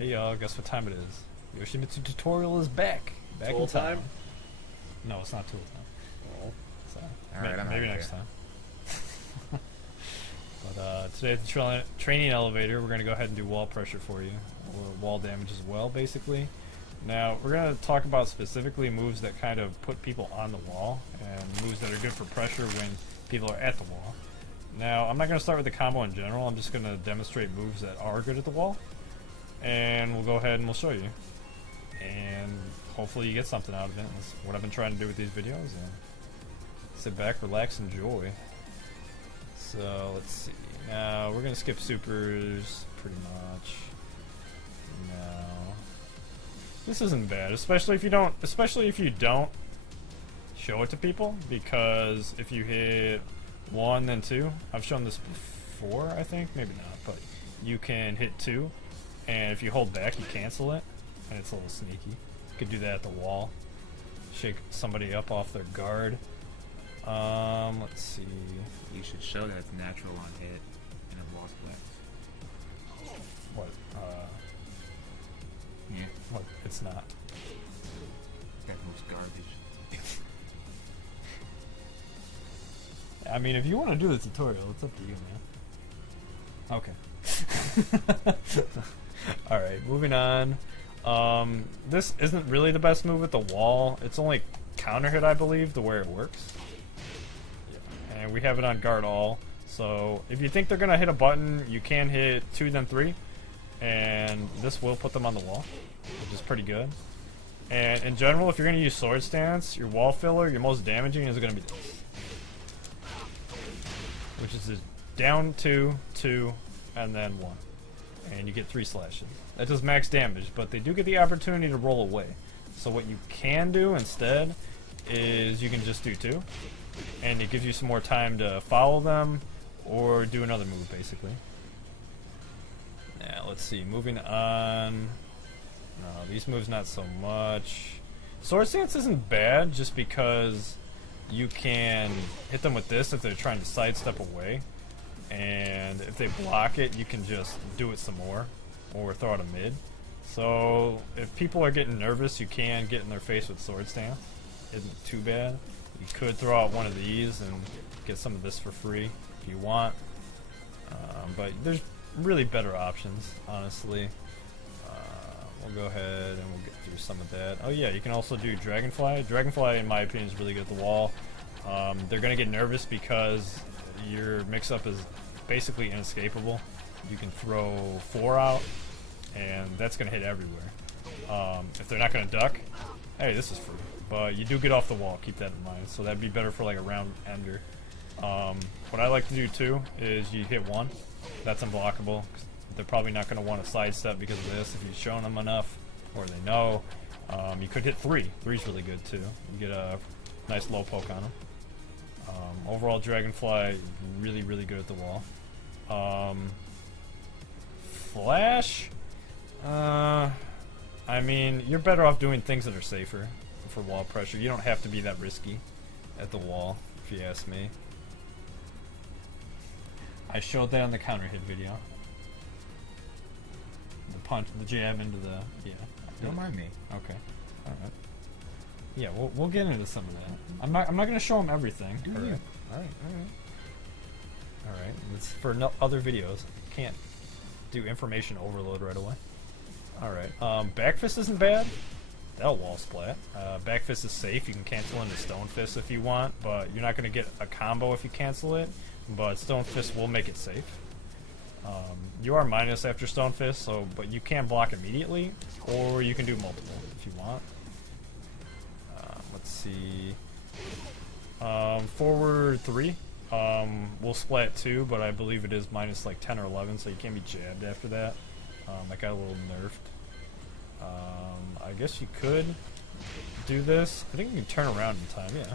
Hey y'all, guess what time it is? Yoshimitsu tutorial is back. Back Tool in time. time? No, it's not tool time. Oh. So, Alright, maybe next time. But today at the training elevator, we're going to go ahead and do wall pressure for you. Or wall damage as well, basically. Now, we're going to talk about specifically moves that kind of put people on the wall, and moves that are good for pressure when people are at the wall. Now, I'm not going to start with the combo in general, I'm just going to demonstrate moves that are good at the wall. And we'll go ahead and we'll show you. And hopefully you get something out of it. That's what I've been trying to do with these videos. And sit back, relax, enjoy. So, let's see. Now, we're going to skip supers, pretty much. Now, this isn't bad, especially if you don't show it to people, because if you hit 1 then 2, I've shown this before, I think, maybe not, but you can hit 2, and if you hold back, you cancel it, and it's a little sneaky. You could do that at the wall, shake somebody up off their guard. Let's see. You should show that it's natural on hit and a wall splat. What? Yeah. What? It's not. That move's garbage. I mean, if you want to do the tutorial, it's up to you, man. Okay. Alright, moving on. This isn't really the best move with the wall. It's only counter hit, I believe, the way it works. Yeah. And we have it on guard all. So, if you think they're going to hit a button, you can hit 2 then 3. And this will put them on the wall, which is pretty good. And in general, if you're going to use sword stance, your wall filler, your most damaging is going to be this. Which is this down 2, 2, and then 1. And you get 3 slashes. That does max damage, but they do get the opportunity to roll away. So what you can do instead is you can just do 2. And it gives you some more time to follow them or do another move, basically. Now, let's see. Moving on. No, these moves not so much. Sword stance isn't bad just because you can hit them with this if they're trying to sidestep away. And if they block it, you can just do it some more. Or throw out a mid. So, if people are getting nervous, you can get in their face with sword stance. Isn't too bad. You could throw out one of these and get some of this for free if you want. But there's really better options, honestly. We'll go ahead and we'll get through some of that. Oh yeah, you can also do Dragonfly. Dragonfly, in my opinion, is really good at the wall. They're going to get nervous because your mix-up is basically inescapable. You can throw 4 out, and that's going to hit everywhere. If they're not going to duck, hey, this is free. But you do get off the wall, keep that in mind. So that'd be better for like a round ender. What I like to do too is you hit 1. That's unblockable. They're probably not going to want to sidestep because of this if you've shown them enough, or they know. You could hit 3. 3's really good too. You get a nice low poke on them. Overall, Dragonfly really, really good at the wall. Flash, I mean, you're better off doing things that are safer for wall pressure. You don't have to be that risky at the wall, if you ask me. I showed that on the counter hit video. The punch, the jab into the, yeah. Don't mind me. Okay, all right. Yeah, we'll get into some of that. I'm not gonna show them everything. All right. It's for other videos. Can't do information overload right away. All right. Back fist isn't bad. That'll wall splat. Back fist is safe. You can cancel into stone fist if you want, but you're not gonna get a combo if you cancel it. But stone fist will make it safe. You are minus after stone fist, so but you can block immediately, or you can do multiple if you want. Let's see. Forward 3. We'll splat 2, but I believe it is minus like 10 or 11, so you can't be jabbed after that. That got a little nerfed. I guess you could do this. I think you can turn around in time, yeah.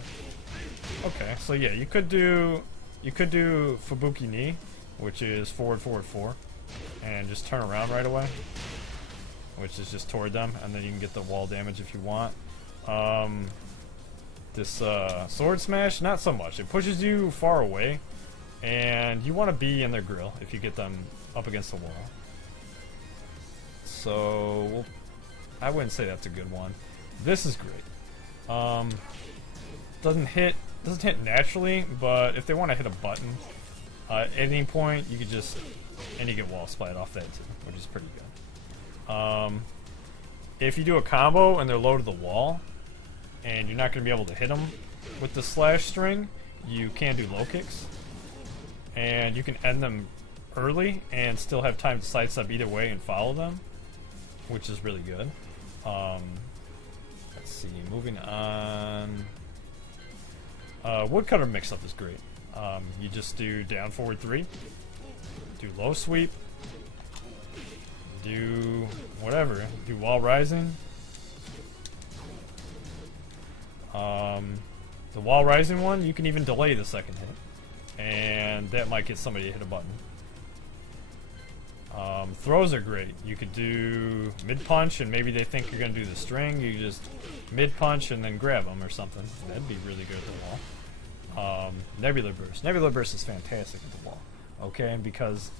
Okay, so yeah, you could do Fubuki knee, which is forward, forward, 4, and just turn around right away, which is just toward them, and then you can get the wall damage if you want. This sword smash, not so much. It pushes you far away, and you want to be in their grill if you get them up against the wall. So I wouldn't say that's a good one. This is great. Doesn't hit naturally, but if they want to hit a button at any point, you could just, and you get wall splat off that too, which is pretty good. If you do a combo and they're low to the wall, and you're not going to be able to hit them with the slash string, you can do low kicks, and you can end them early and still have time to sidestep either way and follow them, which is really good. Let's see, moving on. Woodcutter mix-up is great. You just do down forward 3, do low sweep, do whatever, do wall rising. The wall rising one, you can even delay the second hit, and that might get somebody to hit a button. Throws are great. You could do mid-punch, and maybe they think you're going to do the string. You just mid-punch and then grab them or something. That'd be really good at the wall. Nebula Burst. Nebula Burst is fantastic at the wall. Okay, because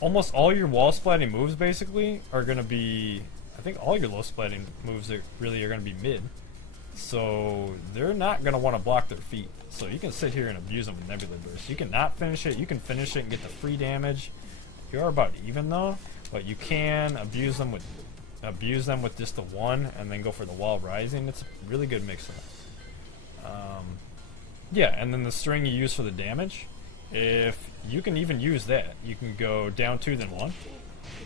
almost all your wall splatting moves basically are going to be... I think all your low splatting moves really are going to be mid. So they're not going to want to block their feet. So you can sit here and abuse them with Nebula Burst. You can not finish it. You can finish it and get the free damage. You're about even though, but you can abuse them with just the one and then go for the wall rising. It's a really good mix-up. Yeah, and then the string you use for the damage, if you can even use that, you can go down 2 then 1,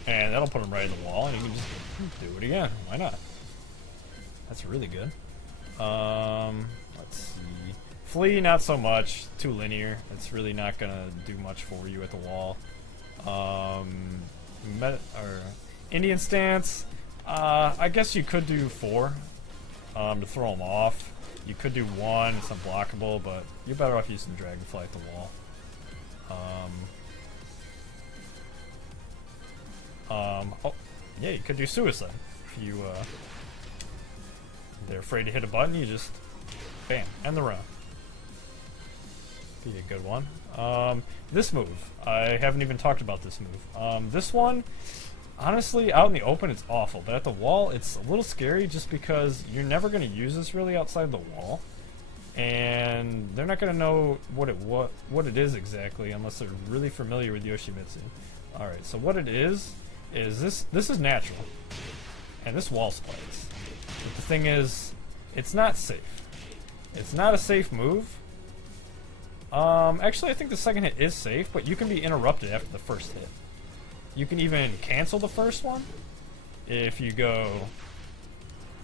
and that'll put them right in the wall, and you can just do it again. Why not? That's really good. Let's see. Flee, not so much. Too linear. It's really not gonna do much for you at the wall. Indian stance. I guess you could do 4 to throw them off. You could do 1. It's unblockable, but you're better off using Dragonfly at the wall. Oh, yeah, you could do Suicide. If you they're afraid to hit a button, you just bam, end the round. Be a good one. This move, I haven't even talked about this move. This one, honestly, out in the open, it's awful. But at the wall, it's a little scary just because you're never going to use this really outside the wall. And they're not going to know what it is exactly unless they're really familiar with Yoshimitsu. Alright, so what it is this is natural. And this wall splits. But the thing is, it's not safe. It's not a safe move. Actually, I think the second hit is safe, but you can be interrupted after the first hit. You can even cancel the first one if you go,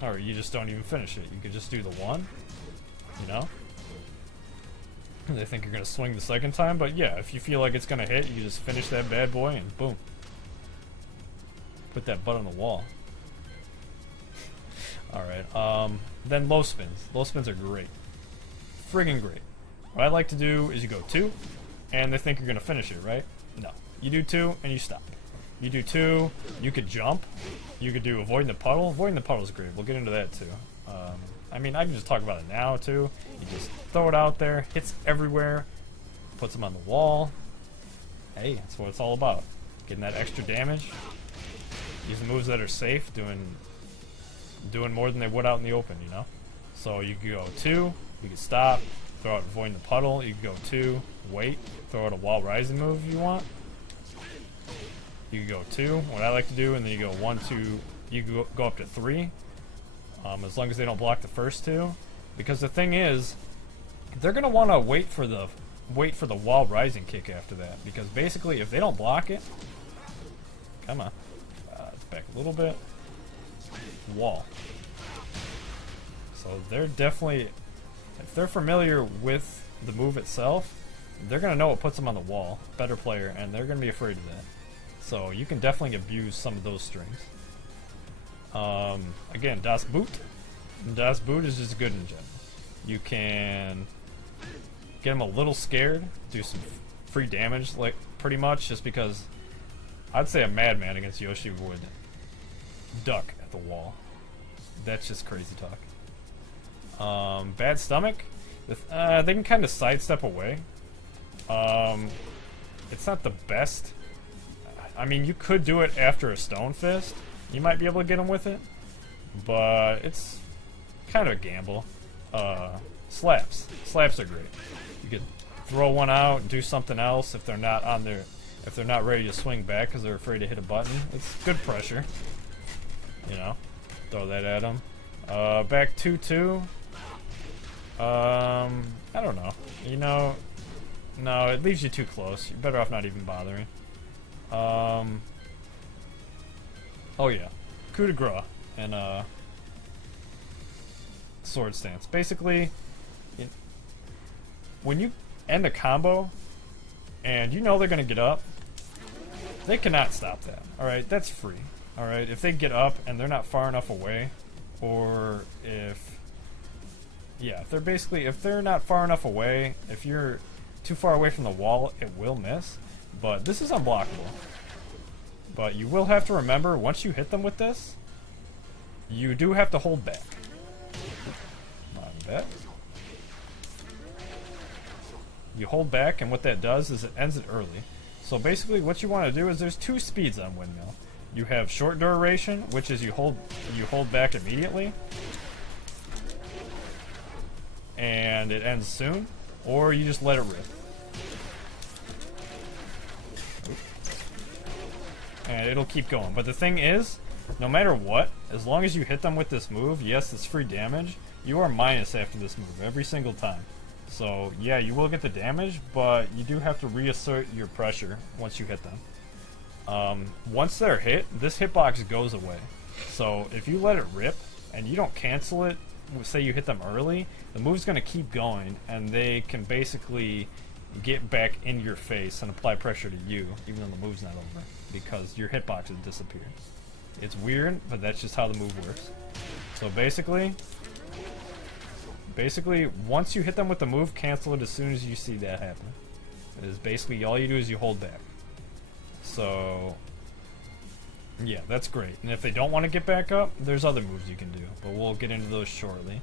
or you just don't even finish it. You could just do the 1, you know? They think you're going to swing the second time, but yeah, if you feel like it's going to hit, you just finish that bad boy and boom. Put that butt on the wall. Alright, then low spins. Low spins are great. Friggin' great. What I like to do is you go 2, and they think you're going to finish it, right? No. You do 2, and you stop. You do 2, you could jump. You could do avoiding the puddle. Avoiding the puddle is great. We'll get into that, too. I mean, I can just talk about it now, too. You just throw it out there, hits everywhere, puts them on the wall. Hey, that's what it's all about. Getting that extra damage. Using moves that are safe, doing more than they would out in the open, you know? So you could go 2, you could stop, throw out avoiding the puddle, you could go 2, wait, throw out a wall rising move if you want. You could go 2, what I like to do, and then you go 1, 2, you could go up to 3, as long as they don't block the first 2. Because the thing is, they're going to want to wait for the wall rising kick after that. Because basically, if they don't block it, come on, it's back a little bit, wall. So they're definitely, if they're familiar with the move itself, they're going to know what puts them on the wall. Better player, and they're going to be afraid of that. So you can definitely abuse some of those strings. Again, Das Boot. Das Boot is just good in general. You can get them a little scared, do some free damage, like pretty much, just because I'd say a madman against Yoshi would duck at the wall. That's just crazy talk. Bad Stomach. They can kind of sidestep away. It's not the best. I mean, you could do it after a stone fist. You might be able to get them with it, but it's kind of a gamble. Slaps. Slaps are great. You could throw one out and do something else if they're not on their, if they're not ready to swing back because they're afraid to hit a button. It's good pressure. You know, throw that at them. Back 2-2. I don't know. You know, no, it leaves you too close. You're better off not even bothering. Oh yeah, coup de grace and sword stance. Basically, when you end a combo and you know they're gonna get up, they cannot stop that. All right, that's free. All right, if they get up and they're not far enough away, or if if they're not far enough away, if you're too far away from the wall, it will miss. But this is unblockable. But you will have to remember, once you hit them with this, you do have to hold back. Not that. You hold back, and what that does is it ends it early. So basically what you want to do is there's two speeds on windmill. You have short duration, which is you hold back immediately, and it ends soon, or you just let it rip. And it'll keep going. But the thing is, no matter what, as long as you hit them with this move, yes, it's free damage, you are minus after this move every single time. So yeah, you will get the damage, but you do have to reassert your pressure once you hit them. Once they're hit, this hitbox goes away. So if you let it rip and you don't cancel it, say you hit them early, the move's going to keep going, and they can basically get back in your face and apply pressure to you, even though the move's not over, because your hitbox has disappeared. It's weird, but that's just how the move works. So basically, once you hit them with the move, cancel it as soon as you see that happen. It is basically all you do is you hold back. So yeah, that's great. And if they don't want to get back up, there's other moves you can do, but we'll get into those shortly.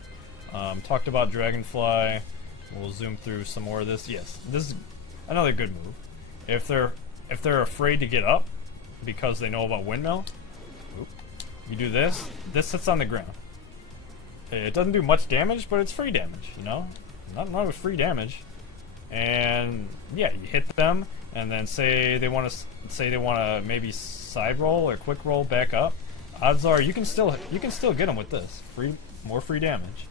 Talked about Dragonfly. We'll zoom through some more of this. Yes, this is another good move. If they're afraid to get up because they know about windmill, you do this. This sits on the ground. It doesn't do much damage, but it's free damage. You know, nothing wrong with free damage. And yeah, you hit them, and then say they want to maybe side roll or quick roll back up. Odds are you can still get them with this more free damage.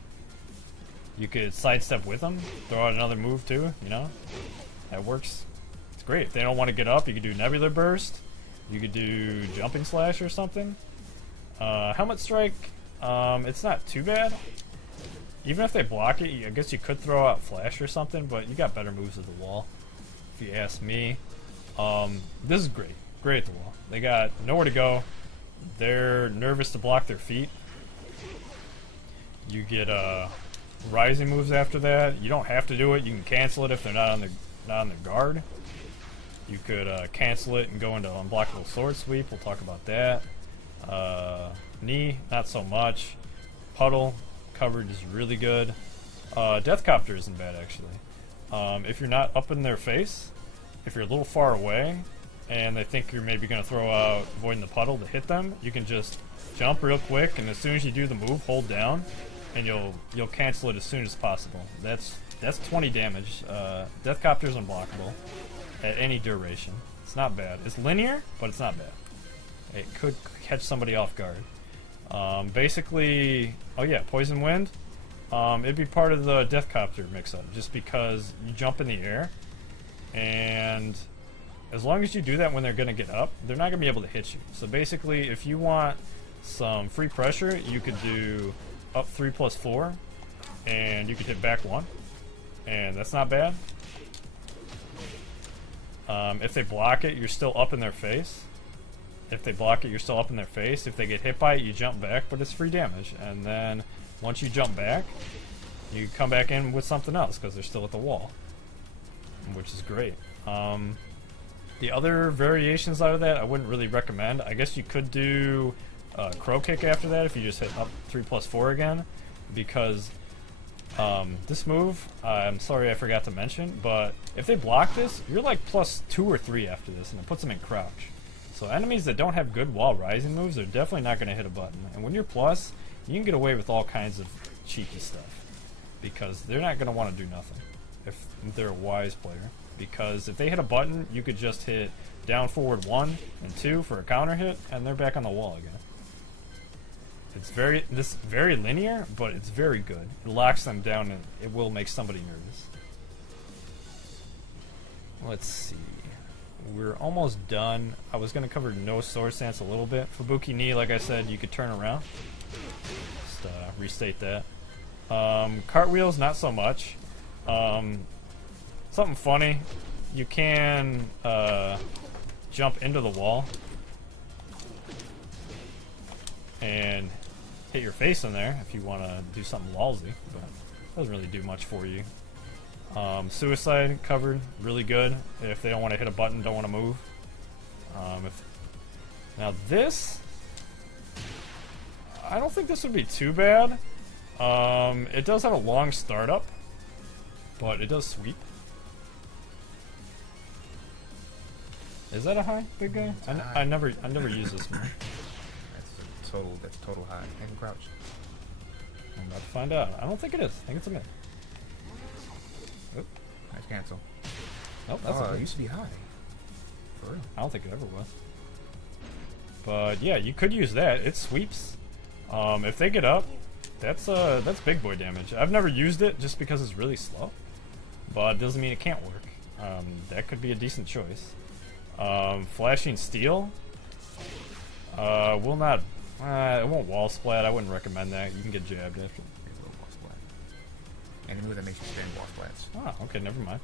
You could sidestep with them, throw out another move too, you know? That works. It's great. If they don't want to get up, you could do Nebula Burst. You could do Jumping Slash or something. Helmet Strike, it's not too bad. Even if they block it, I guess you could throw out Flash or something, but you got better moves at the wall, if you ask me. This is great. Great at the wall. They got nowhere to go. They're nervous to block their feet. You get, rising moves after that. You don't have to do it. You can cancel it if they're not on the guard. You could cancel it and go into unblockable sword sweep. We'll talk about that. Knee, not so much. Puddle coverage is really good. Death copter isn't bad actually. If you're not up in their face, if you're a little far away and they think you're maybe going to throw out avoiding the puddle to hit them, you can just jump real quick, and as soon as you do the move, hold down, and you'll cancel it as soon as possible. That's 20 damage. Death Copter is unblockable at any duration. It's not bad. It's linear, but it's not bad. It could catch somebody off guard. Basically, oh yeah, Poison Wind. It'd be part of the Death Copter mix-up, just because you jump in the air, and as long as you do that when they're going to get up, they're not going to be able to hit you. So basically, if you want some free pressure, you could do up 3+4, and you could hit back 1, and that's not bad. If they block it, you're still up in their face. If they block it, you're still up in their face. If they get hit by it, you jump back, but it's free damage. And then once you jump back, you come back in with something else because they're still at the wall, which is great. The other variations out of that, I wouldn't really recommend. I guess you could do Crow Kick after that if you just hit up 3+4 again, because this move, I'm sorry I forgot to mention, but if they block this, you're like +2 or 3 after this, and it puts them in crouch. So enemies that don't have good wall rising moves are definitely not going to hit a button. And when you're plus, you can get away with all kinds of cheeky stuff. Because they're not going to want to do nothing if they're a wise player. Because if they hit a button, you could just hit down forward 1 and 2 for a counter hit, and they're back on the wall again. It's very linear, but it's very good. It locks them down and it will make somebody nervous. Let's see. We're almost done. I was going to cover no sword stance a little bit. Fubuki knee, like I said, you could turn around. Just restate that. Cartwheels, not so much. Something funny. You can jump into the wall and hit your face in there if you want to do something ballsy, but it doesn't really do much for you. Suicide covered, really good if they don't want to hit a button, don't want to move. Now this, I don't think this would be too bad. It does have a long startup, but it does sweep. Is that a high, big guy? I never use this one. That's total high. And crouch. I'm about to find out. I don't think it is. I think it's a mid. Oop, nice cancel. Nope, that's a it mid. used to be high. For real. I don't think it ever was. But yeah, you could use that. It sweeps. If they get up, that's big boy damage. I've never used it just because it's really slow, but it doesn't mean it can't work. That could be a decent choice. Flashing steel will not. It won't wall splat. I wouldn't recommend that. You can get jabbed after. There's a little wall splat. Any move that makes you spin wall splats. Oh, okay, never mind.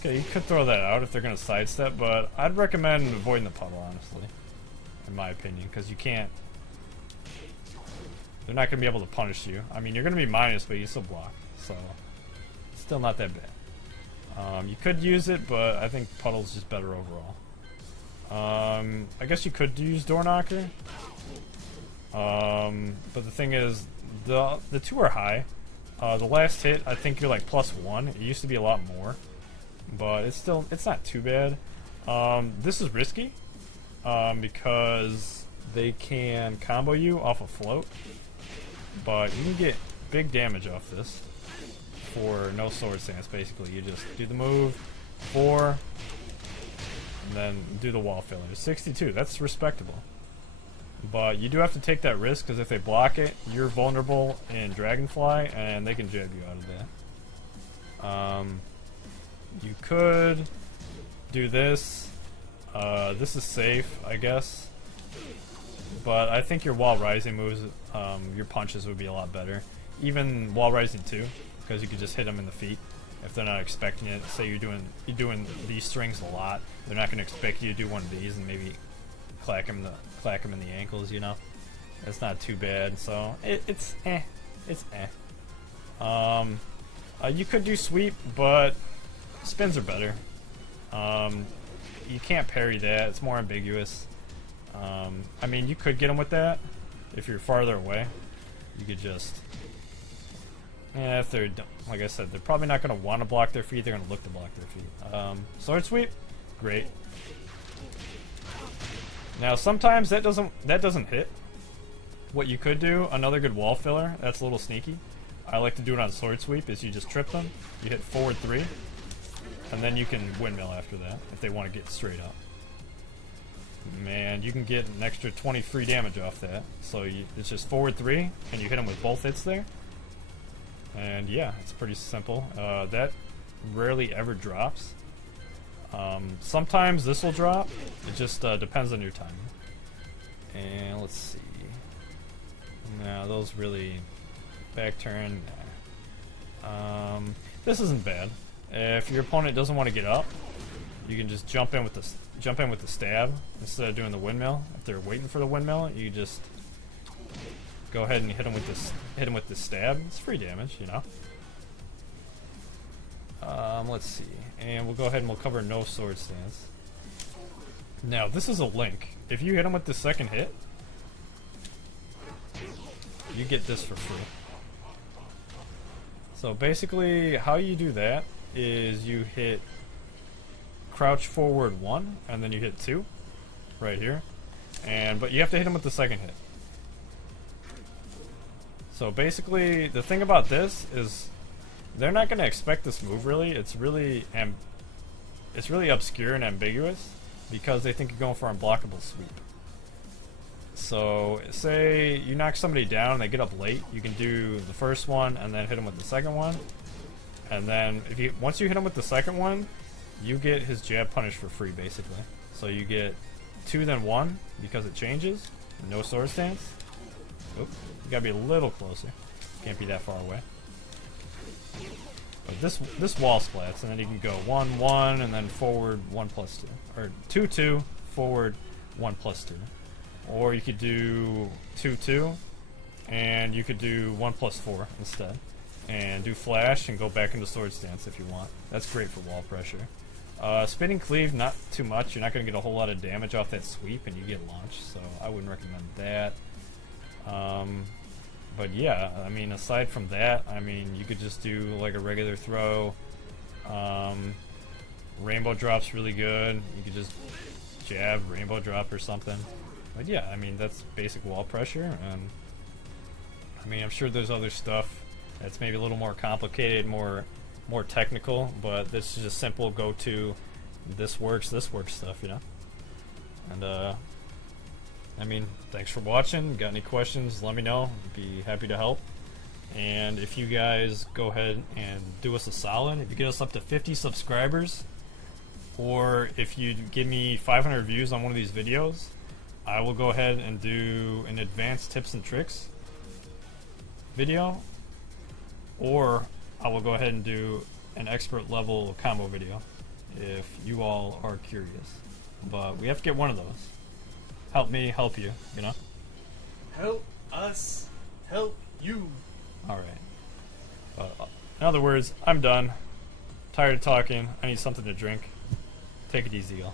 Okay, you could throw that out if they're gonna sidestep, but I'd recommend avoiding the puddle, honestly, in my opinion, because you can't. They're not gonna be able to punish you. I mean, you're gonna be minus, but you still block, so it's still not that bad. You could use it, but I think puddle's just better overall. I guess you could use door knocker. But the thing is, the two are high. The last hit, I think you're like +1. It used to be a lot more, but it's not too bad. This is risky because they can combo you off a float, but you can get big damage off this for no sword stance. Basically, you just do the move 4, and then do the wall filler. 62. That's respectable. But you do have to take that risk, because if they block it, you're vulnerable in Dragonfly, and they can jab you out of that. You could do this. This is safe, I guess. But I think your wall rising moves, your punches would be a lot better. Even wall rising too, because you could just hit them in the feet if they're not expecting it. Say you're doing these strings a lot, they're not going to expect you to do one of these and maybe clack him in the ankles, you know. It's not too bad, so it's eh. You could do sweep, but spins are better. You can't parry that; it's more ambiguous. I mean, you could get him with that if you're farther away. You could just, if they're, like I said, they're probably not going to want to block their feet. They're going to look to block their feet. Sword sweep, great. Now sometimes that doesn't hit. What you could do, another good wall filler, that's a little sneaky. I like to do it on sword sweep, is you just trip them, you hit forward 3, and then you can windmill after that if they want to get straight up. Man, you can get an extra 20 free damage off that. So it's just forward 3, and you hit them with both hits there. And yeah, it's pretty simple. That rarely ever drops. Sometimes this will drop. It just depends on your timing. And let's see. No, those really back turn. This isn't bad. If your opponent doesn't want to get up, you can just jump in with the stab instead of doing the windmill. If they're waiting for the windmill, you just go ahead and hit them with this stab. It's free damage, you know. Let's see, and we'll go ahead and we'll cover no sword stance. Now this is a link. If you hit him with the second hit, you get this for free. So basically, how you do that is you hit crouch forward 1, and then you hit 2, right here. But you have to hit him with the second hit. So basically, the thing about this is they're not going to expect this move really. It's really obscure and ambiguous because they think you're going for an unblockable sweep. So say you knock somebody down and they get up late, you can do the first one and then hit them with the second one. And then once you hit him with the second one, you get his jab punish for free basically. So you get 2 then 1 because it changes. No sword stance. Oop, you gotta be a little closer. Can't be that far away. But this wall splats, and then you can go 1 1 and then forward 1 plus 2, or 2 2 forward 1 plus 2, or you could do 2 2 and you could do 1 plus 4 instead, and do flash and go back into sword stance if you want. That's great for wall pressure. Spinning cleave, not too much. You're not going to get a whole lot of damage off that sweep, and you get launched, so I wouldn't recommend that. But yeah, I mean, aside from that, I mean, you could just do like a regular throw. Rainbow drop's really good. You could just jab, rainbow drop or something. But yeah, I mean, that's basic wall pressure, and I mean, I'm sure there's other stuff that's maybe a little more complicated, more technical, but this is just simple go-to, this works stuff, you know? And I mean, thanks for watching. Got any questions, let me know. I'd be happy to help. And if you guys go ahead and do us a solid, if you get us up to 50 subscribers, or if you give me 500 views on one of these videos, I will go ahead and do an advanced tips and tricks video, or I will go ahead and do an expert level combo video if you all are curious. But we have to get one of those. Help me help you, you know? Help us help you. Alright. In other words, I'm done. Tired of talking. I need something to drink. Take it easy, y'all.